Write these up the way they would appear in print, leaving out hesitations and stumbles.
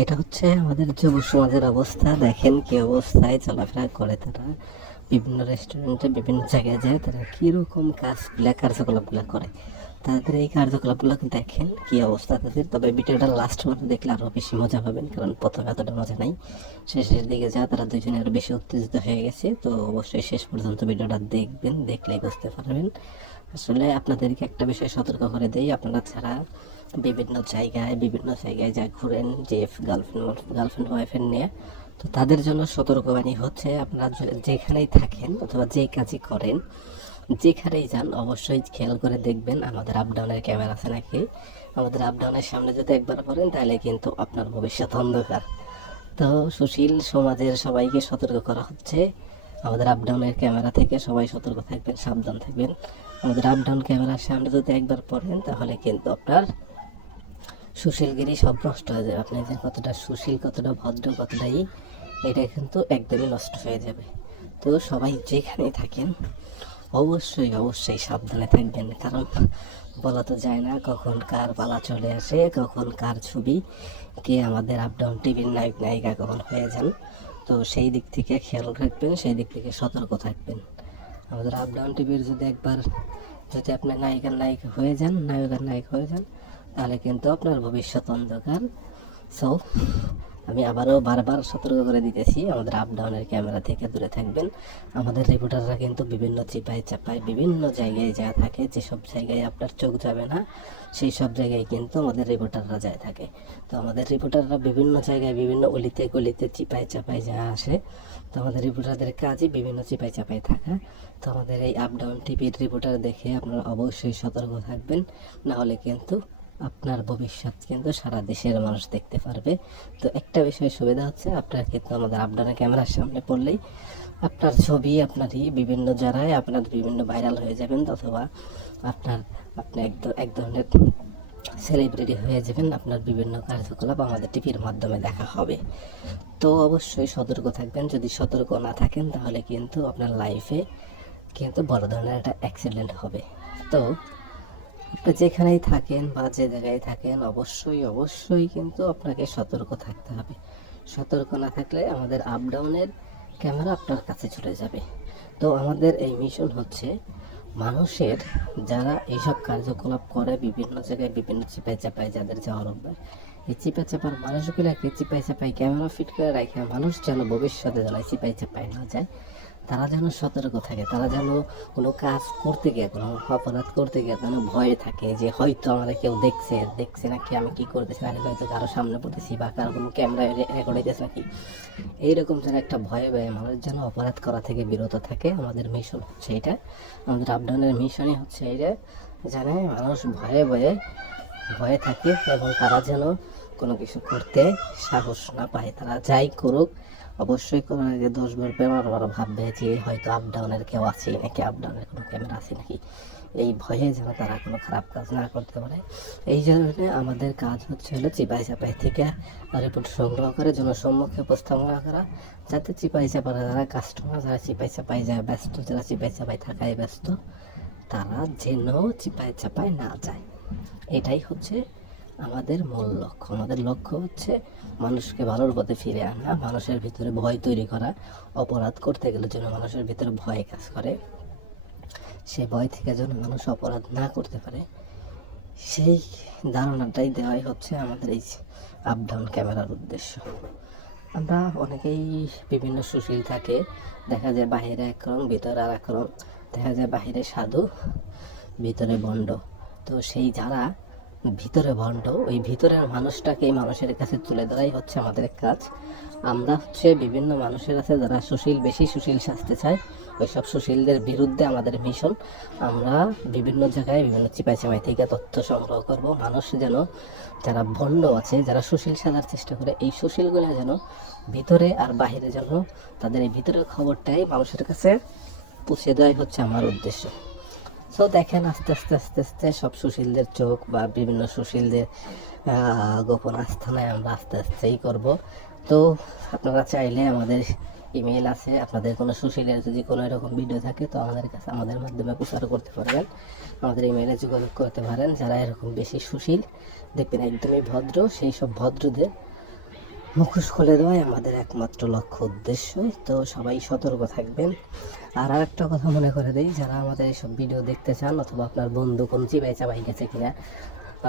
এটা হচ্ছে আমাদের যুব সমাজের অবস্থা। দেখেন কি অবস্থায় চলাফেরা করে তারা, বিভিন্ন রেস্টুরেন্টে বিভিন্ন জায়গায় যায়, তারা কীরকম কার্যকলাপগুলো করে। তাদের এই কার্যকলাপগুলো দেখেন কি অবস্থা তাদের। তবে ভিডিওটা লাস্ট পর্যন্ত দেখলে আরও বেশি মজা পাবেন, কারণ প্রথমে এতটা মজা নাই, শেষের দিকে যা তারা দুজনে আরও বেশি উত্তেজিত হয়ে গেছে। তো অবশ্যই শেষ পর্যন্ত ভিডিওটা দেখবেন, দেখলেই বুঝতে পারবেন। আসলে আপনাদেরকে একটা বিষয় সতর্ক করে দেই, আপনারা ছাড়া বিভিন্ন জায়গায় যা ঘুরেন যে গার্লফ্রেন্ড ওয়াইফের নিয়ে, তো তাদের জন্য সতর্কবাণী হচ্ছে, আপনারা যেখানেই থাকেন অথবা যেই কাজই করেন, যেখানেই যান, অবশ্যই খেয়াল করে দেখবেন আমাদের আপডাউনের ক্যামেরা আছে নাকি। আমাদের আপডাউনের সামনে যদি একবার পড়েন তাহলে কিন্তু আপনার ভবিষ্যৎ অন্ধকার। তো সুশীল সমাজের সবাইকে সতর্ক করা হচ্ছে, আমাদের আপডাউনের ক্যামেরা থেকে সবাই সতর্ক থাকবেন, সাবধান থাকবেন। আমাদের আপডাউন ক্যামেরার সামনে যদি একবার পড়েন তাহলে কিন্তু আপনার সুশীলগিরি সব নষ্ট হয়ে যাবে। আপনি যে কতটা সুশীল, কতটা ভদ্র, কতটাই, এটা কিন্তু একদমই নষ্ট হয়ে যাবে। তো সবাই যেখানে থাকেন অবশ্যই সাবধানে থাকবেন, কারণ বলা তো যায় না কখন কার পালা চলে আসে, কখন কার ছবি, কে আমাদের আপডাউন টিভির নায়ক নায়িকা কখন হয়ে যান। তো সেই দিক থেকে খেয়াল রাখবেন, সেই দিক থেকে সতর্ক থাকবেন। আমাদের আপডাউন টিভির যদি আপনি নায়িকা হয়ে যান, নায়ক হয়ে যান, তাহলে কিন্তু আপনার ভবিষ্যৎ অন্ধকার। সো আমি আবারও বারবার সতর্ক করে দিতেছি, আমাদের আপডাউনের ক্যামেরা থেকে দূরে থাকবেন। আমাদের রিপোর্টাররা কিন্তু বিভিন্ন চিপায় চাপায় বিভিন্ন জায়গায় যা থাকে, যেসব জায়গায় আপনার চোখ যাবে না সেই সব জায়গায় কিন্তু আমাদের রিপোর্টাররা যায় থাকে। তো আমাদের রিপোর্টাররা বিভিন্ন জায়গায় বিভিন্ন অলিতে গলিতে চিপায় চাপায় যা আসে। তো আমাদের রিপোর্টারদের কাজই বিভিন্ন চিপায় চাপায় থাকা। তো আমাদের এই আপডাউন টিভির রিপোর্টার দেখে আপনারা অবশ্যই সতর্ক থাকবেন, না হলে কিন্তু আপনার ভবিষ্যৎ কিন্তু সারা দেশের মানুষ দেখতে পারবে। তো একটা বিষয় সুবিধা হচ্ছে, আপনার কিন্তু আমাদের আপডাউনের ক্যামেরার সামনে পড়লেই আপনার ছবি আপনারই বিভিন্ন জায়গায় আপনার বিভিন্ন ভাইরাল হয়ে যাবেন, অথবা আপনি এক ধরনের সেলিব্রিটি হয়ে যাবেন। আপনার বিভিন্ন কার্যকলাপ আমাদের টিভির মাধ্যমে দেখা হবে। তো অবশ্যই সতর্ক থাকবেন। যদি সতর্ক না থাকেন তাহলে কিন্তু আপনার লাইফে কিন্তু বড় ধরনের একটা অ্যাক্সিডেন্ট হবে। তো আপনি যেখানেই থাকেন বা যে জায়গায় থাকেন অবশ্যই কিন্তু আপনাকে সতর্ক থাকতে হবে। সতর্ক না থাকলে আমাদের আপডাউনের ক্যামেরা আপনার কাছে চলে যাবে। তো আমাদের এই মিশন হচ্ছে, মানুষের যারা এইসব কার্যকলাপ করে বিভিন্ন জায়গায় বিভিন্ন চিপায় চাপায় যাদের যাওয়ার অভ্যাস, এই চিপা চাপার মানুষগুলোকে চিপায় চাপায় ক্যামেরা ফিট করে রাখে, মানুষ যেন ভবিষ্যতে যেন চিপায় চাপায় না যায়, তারা যেন সতর্ক থাকে, তারা যেন কোনো কাজ করতে গিয়ে, কোনো অপরাধ করতে গিয়ে যেন ভয়ে থাকে যে হয়তো আমাদের কেউ দেখছে নাকি, আমি কি করতেছি, আমি হয়তো কারো সামনে পড়তেছি বা কারো কোনো ক্যামেরা রেকর্ড হইতেছে নাকি, এইরকম যেন একটা ভয়ে মানুষ যেন অপরাধ করা থেকে বিরত থাকে। আমাদের মিশন হচ্ছে এটা, আমাদের আপডাউনের মিশনই হচ্ছে এইটা, যেন মানুষ ভয়ে থাকে এবং তারা যেন কোনো কিছু করতে সাহস না পায়। তারা যাই করুক অবশ্যই করার আগে 10 বার 15 বার ভাববে যে হয়তো আপডাউনের কেউ আছে নাকি, আপডাউনের কোনো ক্যামেরা আছে নাকি, এই ভয়ে যেন তারা কোনো খারাপ কাজ না করতে পারে। এই জন্য আমাদের কাজ হলো চিপাই চাপাই থেকে রিপোর্ট সংগ্রহ করে জনসম্মুখে উপস্থাপনা করা, যাতে চিপাই চাপারা যারা কাস্টমার, যারা চিপাই চাপাই যায় ব্যস্ত, যারা চিপাই চাপাই থাকায় ব্যস্ত, তারা যেন চিপাই চাপায় না যায়। এটাই হচ্ছে আমাদের মূল লক্ষ্য। আমাদের লক্ষ্য হচ্ছে মানুষকে ভালোর পথে ফিরে আনা, মানুষের ভিতরে ভয় তৈরি করা। অপরাধ করতে গেলে যেন মানুষের ভিতরে ভয় কাজ করে, সেই ভয় থেকে যেন মানুষ অপরাধ না করতে পারে, সেই ধারণাটাই দেওয়াই হচ্ছে আমাদের এই আপডাউন ক্যামেরার উদ্দেশ্য। আমরা অনেকেই বিভিন্ন সুশীল থাকে, দেখা যায় বাহিরে একরকম ভিতরে আর একরকম, দেখা যায় বাহিরে সাধু ভিতরে ভণ্ড। তো সেই যারা ভিতরে ভণ্ড, ওই ভিতরের মানুষটাকে মানুষের কাছে তুলে ধরাই হচ্ছে আমাদের কাজ। আমরা হচ্ছে বিভিন্ন মানুষের আছে যারা বেশি সুশীল সাজতে চায়, ওই সব সুশীলদের বিরুদ্ধে আমাদের মিশন। আমরা বিভিন্ন জায়গায় বিভিন্ন চিপাই চাপাই থেকে তথ্য সংগ্রহ করব, মানুষ যেন, যারা ভণ্ড আছে, যারা সুশীল সাজার চেষ্টা করে, এই সুশীলগুলো যেন ভিতরে আর বাহিরে যেন তাদের এই ভিতরের খবরটাই মানুষের কাছে পৌঁছে দেওয়াই হচ্ছে আমার উদ্দেশ্য। সো দেখেন আস্তে আস্তে সব সুশীলদের চোখ বা বিভিন্ন সুশীলদের গোপন আস্থানায় আমরা আস্তেই করব। তো আপনারা চাইলে আমাদের ইমেল আছে, আপনাদের কোনো সুশীলের যদি কোনো এরকম ভিডিও থাকে তো আমাদের মাধ্যমে প্রচার করতে পারবেন, আমাদের ইমেলে যোগাযোগ করতে পারেন। যারা এরকম বেশি সুশীল দেখবেন একদমই ভদ্র, সেই সব ভদ্রদের মুখোশ খুলে দেওয়াই আমাদের একমাত্র লক্ষ্য উদ্দেশ্য। তো সবাই সতর্ক থাকবেন। আর আরেকটা কথা মনে করে দিই, যারা আমাদের এইসব ভিডিও দেখতে চান অথবা আপনার বন্ধু কোনো চিপাই চাপাই গেছে কিনা,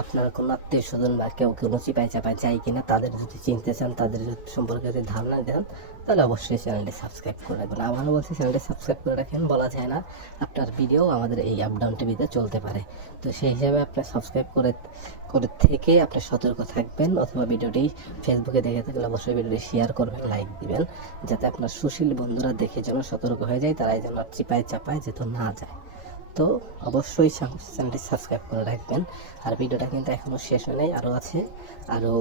আপনার কোনো আত্মীয় স্বজন বা কেউ কোনো চিপাই চাপাই যায় কিনা, তাদের যদি চিনতে চান, তাদের সম্পর্কে যদি ধারণা দেন, তাহলে অবশ্যই চ্যানেলটি সাবস্ক্রাইব করে রাখবেন। আবারও বলছি, চ্যানেলটি সাবস্ক্রাইব করে রাখেন। বলা যায় না আপনার ভিডিও আমাদের এই আপডাউন টিভিতে চলতে পারে, তো সেই হিসাবে আপনার সাবস্ক্রাইব করে করে থেকে আপনি সতর্ক থাকবেন। অথবা ভিডিওটি ফেসবুকে দেখে থাকলে অবশ্যই ভিডিওটি শেয়ার করবেন, লাইক দিবেন, যাতে আপনার সুশীল বন্ধুরা দেখে যেন সতর্ক হয়ে যায়, তারাই যেন চিপায় চাপায় যেত না যায়। তো অবশ্যই চ্যানেলটি সাবস্ক্রাইব করে রাখবেন। আর ভিডিওটা কিন্তু এখনও শেষ হয় নাই, আরও আছে, আরও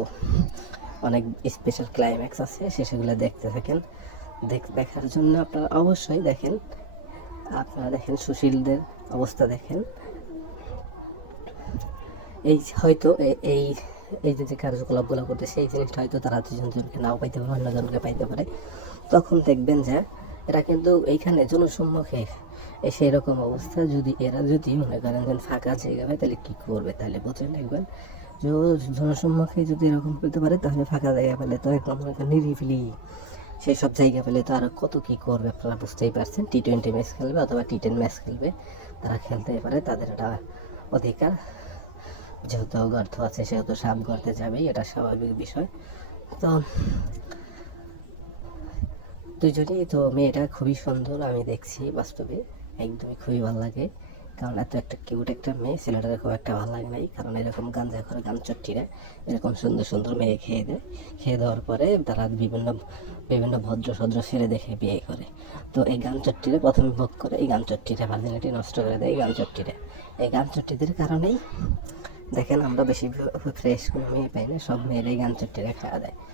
অনেক স্পেশাল ক্লাইম্যাক্স আছে, সেগুলো দেখতে থাকেন। দেখার জন্য আপনারা অবশ্যই দেখেন। আপনারা দেখেন সুশীলদের অবস্থা দেখেন। এই হয়তো এই এই যে কার্যকলাপগুলো করতেছে, এই জিনিসটা হয়তো তারা দুজনকে নাও পাইতে পারে, অন্যজনকে পাইতে পারে। তখন দেখবেন যে এরা কিন্তু এইখানে জনসম্মুখে সেই রকম অবস্থা, যদি এরা যদি মনে করেন যে ফাঁকা জায়গা হয়, তাহলে কী করবে, তাহলে বুঝে দেখবেন যে জনসম্মুখে যদি এরকম করতে পারে, তাহলে ফাঁকা জায়গা পেলে তো একদম মনে করেন নিরিবিলি সেই সব জায়গা পেলে তো আরও কত কী করবে আপনারা বুঝতেই পারছেন। টি20 ম্যাচ খেলবে অথবা টি10 ম্যাচ খেলবে, তারা খেলতেই পারে, তাদের এটা অধিকার। যেহেতু গর্ত আছে সেহেতু সাপ গর্তে যাবেই, এটা স্বাভাবিক বিষয়। তো দুজনেই তো, মেয়েটা খুবই সুন্দর, আমি দেখছি বাস্তবে একদমই খুবই ভালো লাগে। কারণ এত একটা কিউট একটা মেয়ে, ছেলেটার খুব একটা ভালো লাগে নাই। কারণ এরকম গাঞ্জা করে গানচট্টিরা এরকম সুন্দর সুন্দর মেয়ে খেয়ে দেয়, খেয়ে দেওয়ার পরে তারা বিভিন্ন বিভিন্ন ভদ্র সদ্র ছেলে দেখে বিয়ে করে। তো এই গানচট্টিরা প্রথমে ভোগ করে, এই গানচট্টিরা ভার্জিনিটি নষ্ট করে দেয়। এই গানচট্টিদের কারণেই দেখেন আমরা বেশি ফ্রেশ কোনো মেয়ে পাই না, সব মেয়েরাই গানচট্টিরা খাওয়া দেয়।